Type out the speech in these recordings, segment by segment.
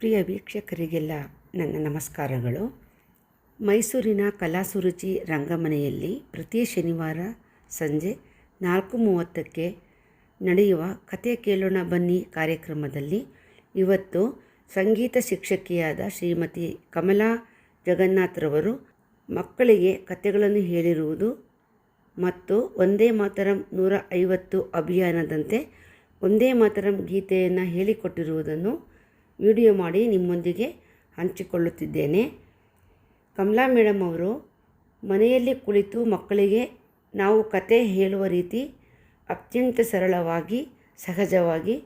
ಪ್ರಿಯ ವೀಕ್ಷಕರಿಗೆಲ್ಲ ನನ್ನ ನಮಸ್ಕಾರಗಳು. ಮೈಸೂರಿನ ಕಲಾಸುರುಚಿ ರಂಗಮನೆಯಲ್ಲಿ ಪ್ರತಿ ಶನಿವಾರ ಸಂಜೆ 4:30ಕ್ಕೆ ನಡೆಯುವ ಕತೆ ಕೇಳೋಣ ಬನ್ನಿ ಕಾರ್ಯಕ್ರಮದಲ್ಲಿ ಇವತ್ತು ಸಂಗೀತ ಶಿಕ್ಷಕಿಯಾದ ಶ್ರೀಮತಿ ಕಮಲಾ ಜಗನ್ನಾಥ್ರವರು ಮಕ್ಕಳಿಗೆ ಕತೆಗಳನ್ನು ಹೇಳಿರುವುದು ಮತ್ತು ವಂದೇ ಮಾತರಂ 150 ಅಭಿಯಾನದಂತೆ ವಂದೇ ಮಾತರಂ ಗೀತೆಯನ್ನು ಹೇಳಿಕೊಟ್ಟಿರುವುದನ್ನು ವಿಡಿಯೋ ಮಾಡಿ ನಿಮ್ಮೊಂದಿಗೆ ಹಂಚಿಕೊಳ್ಳುತ್ತಿದ್ದೇನೆ. ಕಮಲಾ ಮೇಡಮ್ ಅವರು ಮನೆಯಲ್ಲಿ ಕುಳಿತು ಮಕ್ಕಳಿಗೆ ನಾವು ಕತೆ ಹೇಳುವ ರೀತಿ ಅತ್ಯಂತ ಸರಳವಾಗಿ ಸಹಜವಾಗಿ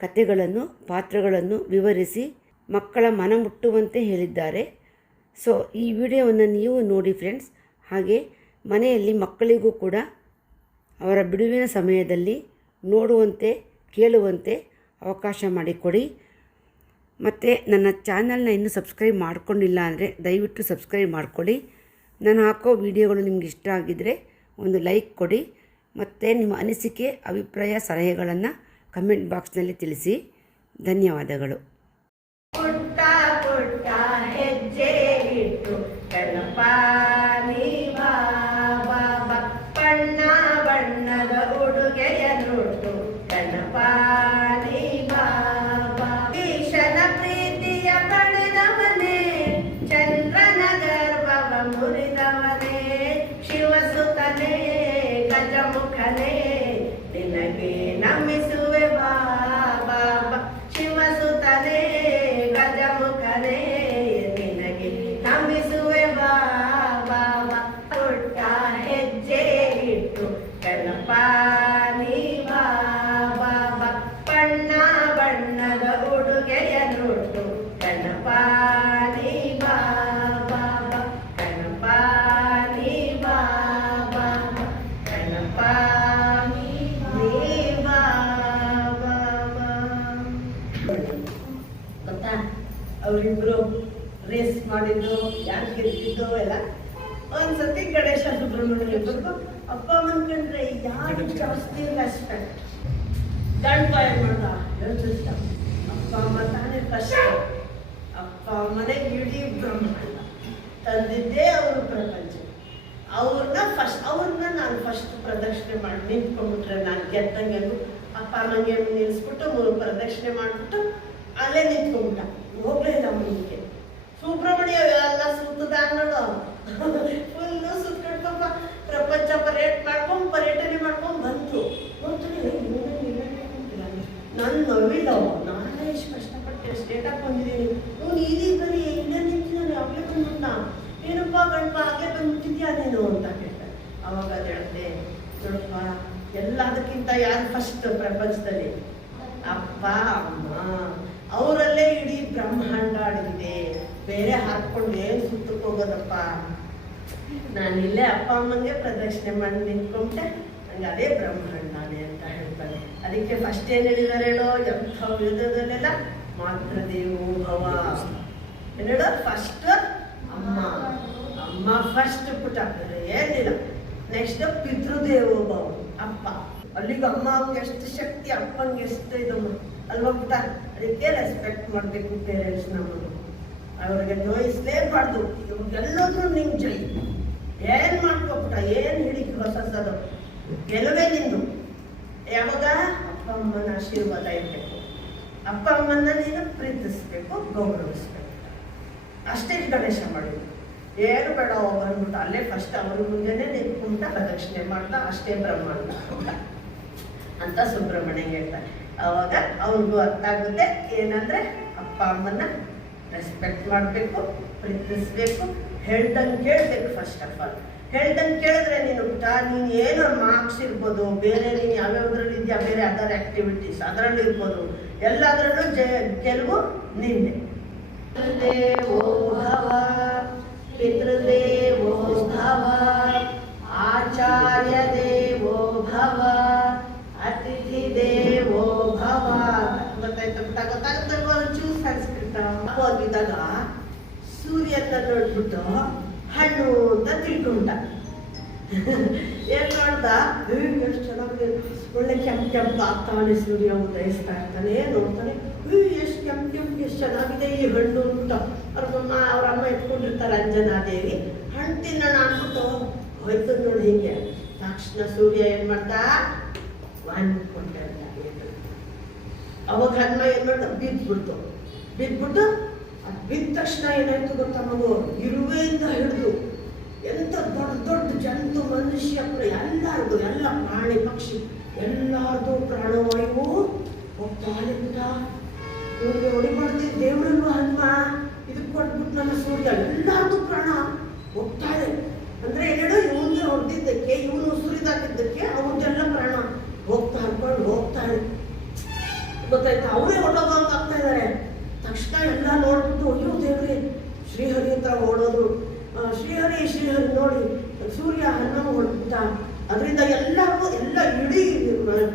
ಕತೆಗಳನ್ನು ಪಾತ್ರಗಳನ್ನು ವಿವರಿಸಿ ಮಕ್ಕಳ ಮನ ಮುಟ್ಟುವಂತೆ ಹೇಳಿದ್ದಾರೆ. ಸೊ ಈ ವಿಡಿಯೋವನ್ನು ನೀವು ನೋಡಿ ಫ್ರೆಂಡ್ಸ್. ಹಾಗೆ ಮನೆಯಲ್ಲಿ ಮಕ್ಕಳಿಗೂ ಕೂಡ ಅವರ ಬಿಡುವಿನ ಸಮಯದಲ್ಲಿ ನೋಡುವಂತೆ ಕೇಳುವಂತೆ ಅವಕಾಶ ಮಾಡಿಕೊಡಿ. ಮತ್ತು ನನ್ನ ಚಾನಲ್ನ ಇನ್ನೂ ಸಬ್ಸ್ಕ್ರೈಬ್ ಮಾಡ್ಕೊಂಡಿಲ್ಲ ಅಂದರೆ ದಯವಿಟ್ಟು ಸಬ್ಸ್ಕ್ರೈಬ್ ಮಾಡ್ಕೊಳ್ಳಿ. ನಾನು ಹಾಕೋ ವಿಡಿಯೋಗಳು ನಿಮ್ಗೆ ಇಷ್ಟ ಆಗಿದ್ದರೆ ಒಂದು ಲೈಕ್ ಕೊಡಿ ಮತ್ತು ನಿಮ್ಮ ಅನಿಸಿಕೆ ಅಭಿಪ್ರಾಯ ಸಲಹೆಗಳನ್ನು ಕಮೆಂಟ್ ಬಾಕ್ಸ್ನಲ್ಲಿ ತಿಳಿಸಿ. ಧನ್ಯವಾದಗಳು. ಶಿವಸುತನೇ ಗಜಮುಖನೇ ನಿನಗೆ ನಮಿಸುವೆ ಬಾಬಾ. ಶಿವಸುತನೇ ಗಜಮುಖನೇ ನಿನಗೆ ನಮಿಸುವೆ ಬಾಬಾ. ಪುಟ್ಟ ಹೆಜ್ಜೆ ಇಟ್ಟು ಗಣಪ ನೀ ಬಾಬಾ. ಬಣ್ಣ ಬಣ್ಣದ ಉಡುಗೆಯ ನೋಟು ಗಣಪ ನೀ ಬಾಬಾ. ಗಣಪ ನೀ ಬಾಬಾ. ಗಣಪ ನೀ ಬಾಬಾ. ಗೊತ್ತಾ ಅವರಿಬ್ರು ರೇಸ್ ಮಾಡಿದ್ರು, ಯಾಕೆ ಗೆದ್ದಿದ್ದು ಎಲ್ಲ. ಒಂದ್ಸತಿ ಗಣೇಶ ಸುಬ್ರಹ್ಮಣ್ಯ ಇಬ್ಬರಿಗೂ ಅಪ್ಪ ಅಮ್ಮನ ಕಂಡ್ರೆ ಯಾರು ಜಾಸ್ತಿ ರೆಸ್ಪೆಕ್ಟ್. ಗಣಪ ಏನ್ ಮಾಡ್ದ ಯೋಚಿಸ್ತ, ಅಪ್ಪ ಅಮ್ಮ ತಾನೇ ಫಸ್ಟ್. ಅಪ್ಪ ಅಮ್ಮನೇ ಇಡೀ ಬ್ರಹ್ಮಾಂಡ ತಂದಿದ್ದೇ ಅವರು ಪ್ರಪಂಚ. ಅವ್ರನ್ನ ನಾನು ಫಸ್ಟ್ ಪ್ರದಕ್ಷಿಣೆ ಮಾಡಿ ನಿಂತ್ಕೊಂಡ್ಬಿಟ್ರೆ ನಾನು ಗೆದ್ದಂಗೆ ಅಪ್ಪ ಅಮ್ಮಂಗೆ ನಿಲ್ಲಿಸ್ಬಿಟ್ಟು 3 ಪ್ರದಕ್ಷಿಣೆ ಮಾಡಿಬಿಟ್ಟು ಅಲ್ಲೇ ನಿಂತ್ಕೊಂಡ್ಬಿಟ್ಟ. ಹೋಗ್ಲೇ ಇಲ್ಲ ಮುಂದಕ್ಕೆ. ಸುಬ್ರಹ್ಮಣ್ಯ ಎಲ್ಲ ಸುತ್ತದ ಅನ್ನೋಳು ಫುಲ್ಲು ಸುತ್ತಡ್ಕೊಂಬ ಪ್ರಪಂಚ ಪರ್ಯಟನೆ ಮಾಡ್ಕೊಂಡು ಬಂತು. ನನ್ನ ನವಿಲವ ನಾನೇ ಎಷ್ಟು ಕಷ್ಟಪಟ್ಟೆ ಸ್ಟೇಟಾಗಿ ಬಂದಿದ್ದೀನಿ. ಇವನು ಈದಿ ಬರೀ ಇಲ್ಲೇ ನಿಂತಿದ್ದಾನೆ, ಅವಳೇ ಬಂದ್ಬಿಟ್ಟ. ಏನಪ್ಪ ಗಣಪ ಹಾಗೆ ಬಂದ್ಬಿಟ್ಟಿದ್ಯಾ ನೀನು ಅಂತ ಕೇಳ್ತಾರೆ. ಅವಾಗ ಅದು ಹೇಳ್ದೆ, ನೋಡಪ್ಪ ಎಲ್ಲದಕ್ಕಿಂತ ಯಾರು ಫಸ್ಟ್ ಪ್ರಪಂಚದಲ್ಲಿ? ಅಪ್ಪ ಅಮ್ಮ. ಅವರಲ್ಲೇ ಇಡೀ ಬ್ರಹ್ಮಾಂಡ ಅಡಗಿದೆ. ಬೇರೆ ಹಾಕ್ಕೊಂಡು ಏನು ಸುತ್ತಕ್ಕೆ ಹೋಗೋದಪ್ಪ. ನಾನಿಲ್ಲೇ ಅಪ್ಪ ಅಮ್ಮಂಗೆ ಪ್ರದಕ್ಷಿಣೆ ಮಾಡಿ ನಿಂತ್ಕೊಂಡೆ, ನಂಗೆ ಅದೇ ಬ್ರಹ್ಮಾಂಡನೇ ಅಂತ ಹೇಳ್ತಾರೆ. ಅದಕ್ಕೆ ಫಸ್ಟ್ ಏನು ಹೇಳಿದ್ದಾರೆ ಹೇಳೋ, ಎಂಥ ಯುದ್ಧದಲ್ಲೆಲ್ಲ ಮಾತೃದೇವೋ ಭವ ಹೇಳೋ. ಫಸ್ಟ್ ಅಮ್ಮ, ಅಮ್ಮ ಫಸ್ಟ್ ಪುಟ, ಏನಿಲ್ಲ. ನೆಕ್ಸ್ಟ್ ಪಿತೃದೇವೋ ಭವ ಅಪ್ಪ. ಅಲ್ಲಿಗೆ ಅಮ್ಮ ಎಷ್ಟು ಶಕ್ತಿ, ಅಪ್ಪಂಗೆ ಎಷ್ಟು ಇದಮ್ಮ ಅಲ್ವಾ ಪುಟ. ಅದಕ್ಕೆ ರೆಸ್ಪೆಕ್ಟ್ ಮಾಡಬೇಕು ಪೇರೆಂಟ್ಸ್. ನಮ್ಮದು ಅವ್ರಿಗೆ ನೋಯಿಸ್ಲೇಬಾರ್ದು. ಎಲ್ಲೋದ್ರೂ ನಿಂಗೆ ಜೈ ಏನು ಮಾಡ್ಕೊಬಿಟ್ಟ, ಏನು ಹಿಡಿ ಹೊಸದು ಗೆಲುವೇ ನಿಂದು. ಯಾವಾಗ ಅಪ್ಪ ಅಮ್ಮನ ಆಶೀರ್ವಾದ ಇರಬೇಕು, ಅಪ್ಪ ಅಮ್ಮನ ನೀನು ಪ್ರೀತಿಸ್ಬೇಕು, ಗೌರವಿಸ್ಬೇಕು. ಅಷ್ಟೇ ಗಣೇಶ ಮಾಡಿದ್ರು. ಏನು ಬೇಡ ಬಂದ್ಬಿಟ್ಟು ಅಲ್ಲೇ ಫಸ್ಟ್ ಅವ್ರ ಮುಂದೆನೇ ನಿಂತ್ಕೊಂಡ ಪ್ರದಕ್ಷಿಣೆ ಮಾಡ್ದ. ಅಷ್ಟೇ ಬ್ರಹ್ಮಾಂಡ ಅಂತ ಸುಬ್ರಹ್ಮಣ್ಯ ಹೇಳ್ತಾರೆ. ಅವಾಗ ಅವ್ರಿಗೂ ಅರ್ಥ ಆಗುತ್ತೆ ಏನಂದ್ರೆ ಅಪ್ಪ ಅಮ್ಮನ ರೆಸ್ಪೆಕ್ಟ್ ಮಾಡಬೇಕು, ಪ್ರೀತಿಸ್ಬೇಕು, ಹೇಳ್ದಂಗೆ ಕೇಳಬೇಕು. ಫಸ್ಟ್ ಆಫ್ ಆಲ್ ಹೇಳ್ದಂಗೆ ಕೇಳಿದ್ರೆ ನೀನು ಏನು ಮಾರ್ಕ್ಸ್ ಇರ್ಬೋದು, ಬೇರೆ ನೀನು ಯಾವ್ಯಾವ್ದ್ರಲ್ಲಿ ಇದೆಯಾ, ಬೇರೆ ಅದರ್ ಆಕ್ಟಿವಿಟೀಸ್ ಅದರಲ್ಲೂ ಇರ್ಬೋದು, ಎಲ್ಲದರಲ್ಲೂ ಗೆಲುವು ನಿನ್ನೆ. ದೇವೋ ಭವ ಪಿತೃದೇವೋ ಭವ ಆಚಾರ್ಯ ದೇವೋ ಭವ ಅತಿಥಿ ದೇವೋ ಭವ. ಗೊತ್ತಾಗುತ್ತೆ ಚೂಸ್ ಸಂಸ್ಕೃತ ಹೋಗಿದ್ದಾಗ ಸೂರ್ಯನ ನೋಡ್ಬಿಟ್ಟು ಹಣ್ಣು ಅಂತ ತಿಳ್ಕೊಂಡ. ಏನ್ ನೋಡ್ದ, ಎಷ್ಟು ಚೆನ್ನಾಗಿ ಒಳ್ಳೆ ಕೆಂಪು ಆಗ್ತಾನೆ, ಸೂರ್ಯ ಉದಯಿಸ್ತಾ ಇರ್ತಾನೆ. ನೋಡ್ತಾನೆ, ಎಷ್ಟು ಕೆಂಪು ಎಷ್ಟು ಚೆನ್ನಾಗಿದೆ ಈ ಹಣ್ಣು ಅಂತ ಅವ್ರ ಅಮ್ಮ ಎತ್ಕೊಂಡಿರ್ತಾರೆ ಅಂಜನಾದೇವಿ. ಹಣ್ಣು ತಿನ್ನೋಣ ಅಂದ್ಬಿಟ್ಟು ಹೋಯ್ತು ನೋಡಿ ಹಿಂಗೆ. ತಕ್ಷಣ ಸೂರ್ಯ ಏನ್ ಮಾಡ್ತಾ ಕೊಂಡ. ಅವಾಗ ಹನುಮ ಏನ್ ಮಾಡ್ತಾ ಬಿದ್ಬಿಡ್ತು. ಬಿದ್ದ ತಕ್ಷಣ ಏನಾಯ್ತು ಗೊತ್ತಾ ಮಗು, ಇರುವೆಯಿಂದ ಹಿಡಿದು ಎಂತ ದೊಡ್ಡ ದೊಡ್ಡ ಜಂತು ಮನುಷ್ಯ ಎಲ್ಲಾರ್ದು, ಎಲ್ಲ ಪ್ರಾಣಿ ಪಕ್ಷಿ ಎಲ್ಲಾರ್ದು ಪ್ರಾಣವಾಯು ಹೋಗ್ತಾನೆ ಪುಟ. ಇವ್ರಿಗೆ ಹೊಡಿಬಾರ್ದು ದೇವ್ರಲ್ವ ಹನುಮ, ಇದಕ್ಕೆ ಕೊಟ್ಬಿಟ್ಟು ನನ್ನ ಸೂರ್ಯ ಎಲ್ಲಾರ್ದು ಪ್ರಾಣ ಹೋಗ್ತಾ ಇದೆ ಅಂದ್ರೆ ಹೇಳು. ಇವನ್ಗೆ ಹೊಡೆದಿದ್ದಕ್ಕೆ, ಇವನು ಉಸುರಿದಾಕಿದ್ದಕ್ಕೆ ಅವ್ರದ್ದೆಲ್ಲ ಪ್ರಾಣ ಹರ್ಕೊಂಡು ಹೋಗ್ತಾ ಇದೆ. ಗೊತ್ತಾಯ್ತಾ? ಅವರೇ ಹೊಟ್ಟೋಗಂಗೆ ಆಗ್ತಾ ಇದ್ದಾರೆ. ತಕ್ಷಣ ಎಲ್ಲ ನೋಡ್ಬಿಟ್ಟು ಅಯ್ಯೋ ದೇವ್ರೆ, ಶ್ರೀಹರಿ ಹತ್ರ ಓಡೋದು. ಶ್ರೀಹರಿ ನೋಡಿ ಸೂರ್ಯ ಹನುಮ ಹೊಡ್ಬಿಟ್ಟ. ಅದರಿಂದ ಎಲ್ಲರಿಗೂ ಎಲ್ಲ ಇಡೀ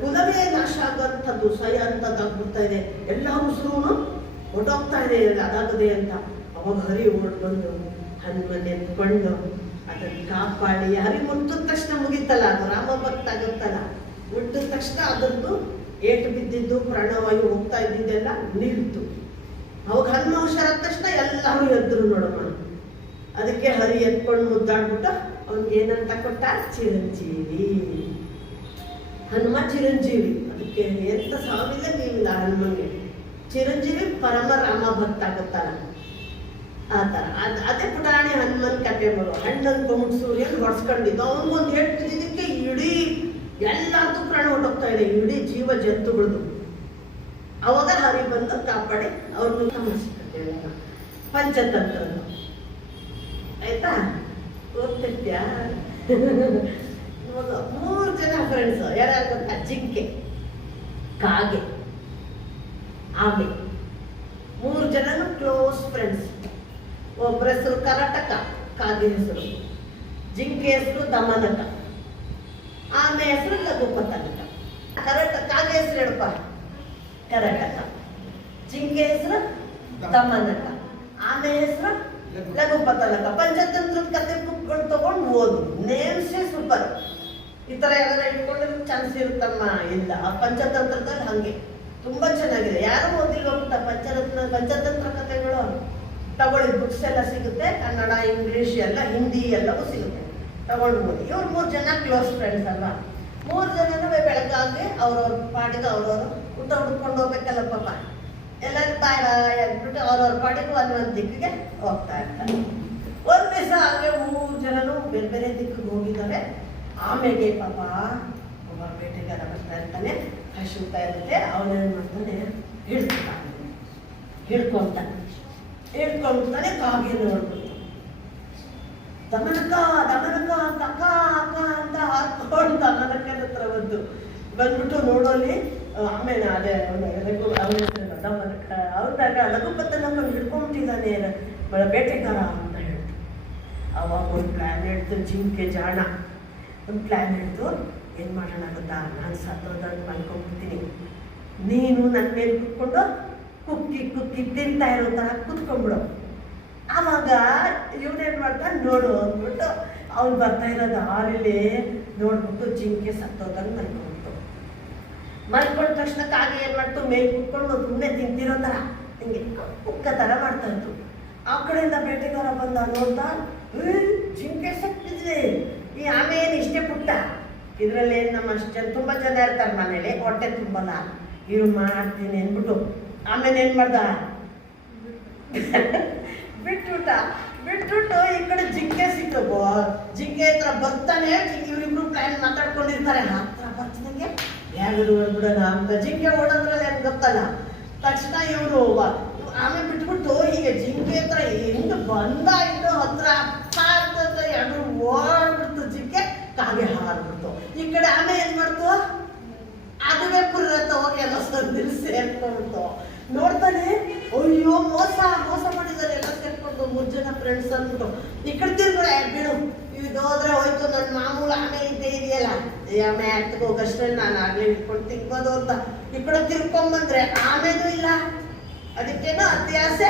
ಕುಲವೇ ನಾಶ ಆಗೋಂಥದ್ದು ಸಯ ಅಂತದ್ದಾಗ್ಬಿಡ್ತಾ ಇದೆ. ಎಲ್ಲ ಉಸಿರು ಹೊಟ್ಟೋಗ್ತಾ ಇದೆ ಅದಾಗದೆ ಅಂತ. ಅವಾಗ ಹರಿ ಓಡ್ಬಂದು ಹನುಮನ್ ಎತ್ಕೊಂಡು ಅದನ್ನು ಕಾಪಾಡಿ, ಹರಿ ಮುಟ್ಟಿದ ತಕ್ಷಣ ಮುಗಿತಲ್ಲ, ಅದು ರಾಮ ಭಕ್ತ ಆಗುತ್ತಲ್ಲ, ಮುಟ್ಟಿದ ತಕ್ಷಣ ಅದರದ್ದು ಏಟು ಬಿದ್ದಿದ್ದು ಪ್ರಾಣವಾಯು ಹೋಗ್ತಾ ಇದ್ದಿದ್ದೆಲ್ಲ ನಿಲ್ತು. ಅವಾಗ ಹನುಮ ಹುಷಾರಾದ ತಕ್ಷಣ ಎಲ್ಲರೂ ಎದ್ರು ನೋಡಮ್ಮ. ಅದಕ್ಕೆ ಹರಿ ಎತ್ಕೊಂಡು ಮುದ್ದಾಡ್ಬಿಟ್ಟು ಅವ್ನಿಗೆ ಏನಂತ ಕೊಟ್ಟ, ಚಿರಂಜೀವಿ. ಹನುಮ ಚಿರಂಜೀವಿ. ಅದಕ್ಕೆ ಎಂತ ಸಾವಿಲ್ಲ ನೀವಿಲ್ಲ ಹನುಮಂಗೆ. ಚಿರಂಜೀವಿ ಪರಮ ರಾಮ ಭಕ್ತ ಆಗುತ್ತಲ್ಲ ಆ ಥರ. ಅದೇ ಪುಟಾಣಿ ಹನುಮನ್ ಕತೆ ಮರು. ಹಣ್ಣನ್ನು ಕೊಂಬಿಟ್ಟು ಸೂರ್ಯನ್ ಹೊಡ್ಸ್ಕೊಂಡಿದ್ದು ಅವನಿಗೊಂದು ಹೇಳ್ತಿದ್ದಕ್ಕೆ ಇಡೀ ಎಲ್ಲಾರ್ದು ಪ್ರಾಣ ಹೊಟ್ಟೋಗ್ತಾ ಇದೆ, ಇಡೀ ಜೀವ ಜಂತುಗಳದು. ಅವಾಗ ಹರಿ ಬಂದು ಕಾಪಾಡಿ ಅವ್ರನ್ನ ತಮಾಷೆ ಪಂಚತಂತ್ರ ಆಯ್ತಾ, ಓದ್ತಿರ್ತ್ಯಾ? 3 ಜನ ಫ್ರೆಂಡ್ಸ್ ಯಾರ್ಯಾರು ಗೊತ್ತಾ? ಜಿಂಕೆ, ಕಾಗೆ, ಆಮೆ. 3 ಜನನು ಕ್ಲೋಸ್ ಫ್ರೆಂಡ್ಸ್. ಒಬ್ಬರ ಹೆಸರು ಕರಟಕ, ಕಾಗೆ ಹೆಸರು. ಜಿಂಕೆ ಹೆಸರು ದಮನಕ, ಆಮೆ ಹೆಸರು ಲಘುಪತನಕ. ಕಾಗೆ ಹೆಸರು ಹೇಳಪ್ಪ, ಕರಟಕ. ಜಿಂಕೆ ಹೆಸರು ದಮನಕ, ಆಮೆ ಹೆಸರು ಲಘುಪತನಕ. ಪಂಚತಂತ್ರದ ಕತೆ ಬುಕ್ಗಳು ತಗೊಂಡು ಓದು, ನೇಮ್ಸೇ ಸೂಪರ್. ಈ ತರ ಯಾರು ಇಟ್ಕೊಂಡ್ರೆ ಚಾನ್ಸ್ ಇರುತ್ತಮ್ಮ. ಇಲ್ಲ, ಆ ಪಂಚತಂತ್ರದಲ್ಲಿ ಹಂಗೆ ತುಂಬಾ ಚೆನ್ನಾಗಿದೆ. ಯಾರು ಓದಿಲ್ಲ ಹೋಗ್ತಾ ಪಂಚತಂತ್ರ ಕಥೆಗಳು ತಗೊಳ್ಳಿ, ಬುಕ್ಸ್ ಎಲ್ಲ ಸಿಗುತ್ತೆ, ಕನ್ನಡ, ಇಂಗ್ಲಿಷ್ ಎಲ್ಲ, ಹಿಂದಿ ಎಲ್ಲವೂ ಸಿಗುತ್ತೆ, ತಗೊಂಡು ಓದಿ. ಇವ್ರು 3 ಜನ ಕ್ಲೋಸ್ ಫ್ರೆಂಡ್ಸ್ ಅಲ್ವಾ. 3 ಜನನೂ ಬೆಳಗಾಗಿ ಅವ್ರವ್ರ ಪಾಟಿಗೆ ಅವ್ರವರು ಊಟ ಹುಡ್ಕೊಂಡು ಹೋಗ್ಬೇಕಲ್ಲ ಪಾಪ. ಎಲ್ಲರೂ ಬಾಯ್ ಅಂದ್ಬಿಟ್ಟು ಅವ್ರವ್ರ ಪಾಟಿಗೆ ಒಂದೊಂದು ದಿಕ್ಕಿಗೆ ಹೋಗ್ತಾ ಇರ್ತಾರೆ. ಒಂದ್ ದಿವಸ ಹಾಗೆ 3 ಜನನು ಬೇರೆ ಬೇರೆ ದಿಕ್ಕಿಗೆ ಹೋಗಿದ್ದಾರೆ. ಆಮೇಲೆ ಪಾಪ ಒಬ್ಬ ಬೇಟೆಗಾರ ಬರ್ತಾ ಇರ್ತಾನೆ, ಹಸುತ್ತಾ ಇರುತ್ತೆ. ಅವನೇನ್ ಮಾಡ್ತಾನೆ, ಹಿಡ್ಕೊಂತಾನೆ. ಕಾಗೆ ನೋಡ್ಬಿಟ್ಟು ದಮನಕ ಅಕ್ಕ ಅಂತ ಹಾಕೊಂಡು ದಮನಕನ ಹತ್ರ ಬಂದ್ಬಿಟ್ಟು ನೋಡೋಲಿ. ಆಮೇಲೆ ಅದೇ ದಮನಕ ಅವ್ರದಾಗ ಲಘುಪತನಕ ಹಿಡ್ಕೊಂಬಿಟ್ಟಿದ್ದಾನೆ ಬೇಟೆಗಾರ ಅಂತ ಹೇಳ್ತು. ಅವಾಗ ಒಂದು ಪ್ಲಾನ್ ಹೇಳ್ತು ಜಿಂಕೆ ಜಾಣ. ಒಂದು ಪ್ಲಾನ್ ಹೇಳ್ತು, ಏನು ಮಾಡೋಣ ಗೊತ್ತಾ, ನಾನು ಸತ್ತೋದಾಗ ಮಲ್ಕೊಂಡ್ಬಿಡ್ತೀನಿ, ನೀನು ನನ್ನ ಮೇಲೆ ಕುತ್ಕೊಂಡು ಕುಕ್ಕಿ ತಿಂತಾ ಇರೋ ಥರ ಕುತ್ಕೊಂಡ್ಬಿಡು. ಆವಾಗ ಇವನೇನು ಮಾಡ್ತಾನೆ ನೋಡು ಅಂದ್ಬಿಟ್ಟು ಅವ್ನು ಬರ್ತಾ ಇರೋದು ಹಾಲಿலே ನೋಡ್ಬಿಟ್ಟು ಜಿಂಕೆ ಸತ್ತೋದಂಗೆ ಮಲ್ಕೊಂಡ ತಕ್ಷಣ ಕಾಗೆ ಏನು ಮಾಡ್ತು, ಮೇಲೆ ಕುತ್ಕೊಂಡು ಸುಮ್ಮನೆ ತಿಂತಿರೋ ಥರ ಹಿಂಗೆ ಕುಕ್ಕ ಥರ ಮಾಡ್ತಾ ಇತ್ತು. ಆ ಕಡೆಯಿಂದ ಬೇಟೆಗಾರ ಬಂದ ನೋಡ್ತಾ, ಜಿಂಕೆ ಸತ್ತಿದೆ, ಈ ಆಮೆ ಏನು ಇಷ್ಟೇ ಪುಟ್ಟ, ಇದರಲ್ಲಿ ನಮ್ಮ ತುಂಬ ಜನ ಇರ್ತಾರೆ ಮನೇಲಿ, ಹೊಟ್ಟೆ ತುಂಬಲ್ಲ, ಇವ್ರು ಮಾಡ್ತೀನಿ ಅಂದ್ಬಿಟ್ಟು ಆಮೇಲೆ ಏನು ಮಾಡ್ದ, ಬಿಟ್ಬಿಟ್ಟು ಈ ಕಡೆ ಜಿಂಕೆ ಸಿಕ್ಕು. ಜಿಂಕೆ ಹತ್ರ ಬರ್ತಾನೆ, ಇವ್ರಿಬ್ರು ಪ್ಲಾನ್ ಮಾತಾಡ್ಕೊಂಡಿರ್ತಾರೆ. ಹತ್ರ ಬರ್ತಿದಂಗೆ ಯಾರು ಬಿಡೋಣ ಅಂತ ಜಿಂಕೆ ಓಡೋದ್ರಲ್ಲಿ ಏನು ಗೊತ್ತಲ್ಲ. ತಕ್ಷಣ ಇವರು ಆಮೇಲೆ ಬಿಟ್ಬಿಟ್ಟು ಹೀಗೆ ಜಿಂಕೆ ಹತ್ರ ಹೆಂಗೆ ಬಂದ ಇನ್ನು ಹತ್ರ ಎರಡು ಓಡ್ಬಿಡ್ತು ಜಿಂಕೆ, ಕಾಗೆ ಹಾರ್ಬಿಡ್ತು. ಈ ಕಡೆ ಆಮೇಲೆ ಏನು ಮಾಡ್ತು, ಅದುವೇ ಪುರ್ರತ್ತ ಹೋಗಿ ಎಲ್ಲ ನಿಲ್ಸಿ ಸೇರ್ಕೊಂಡ್ಬಿಡ್ತು. ನೋಡ್ತಾನೆ, ಅಯ್ಯೋ ಮೋಸ ಮಾಡಿದ್ದಾರೆ ಎಲ್ಲ ಸೇರ್ಕೊಂಡು 3 ಜನ ಫ್ರೆಂಡ್ಸ್ ಅಂದ್ಬಿಟ್ಟು. ಈ ಕಡೆ ತಿರ್ಗಡೆ ಬಿಡು, ಇದು ಹೋದ್ರೆ ಹೋಯ್ತು, ನನ್ನ ಮಾಮೂಲು ಆಮೆ ಇದ್ದೇ ಇದೆಯಲ್ಲ, ಆಮೆ ಹತ್ತಿಗೆ ಹೋಗಷ್ಟೇ ನಾನು ಆಗ್ಲೇ ಇಟ್ಕೊಂಡು ತಿನ್ಬೋದು ಅಂತ ಈ ಕಡೆ ತಿರ್ಕೊಂಬಂದ್ರೆ ಆಮೇನೂ ಇಲ್ಲ. ಅದಕ್ಕೇನೋ ಅತಿ ಆಸೆ,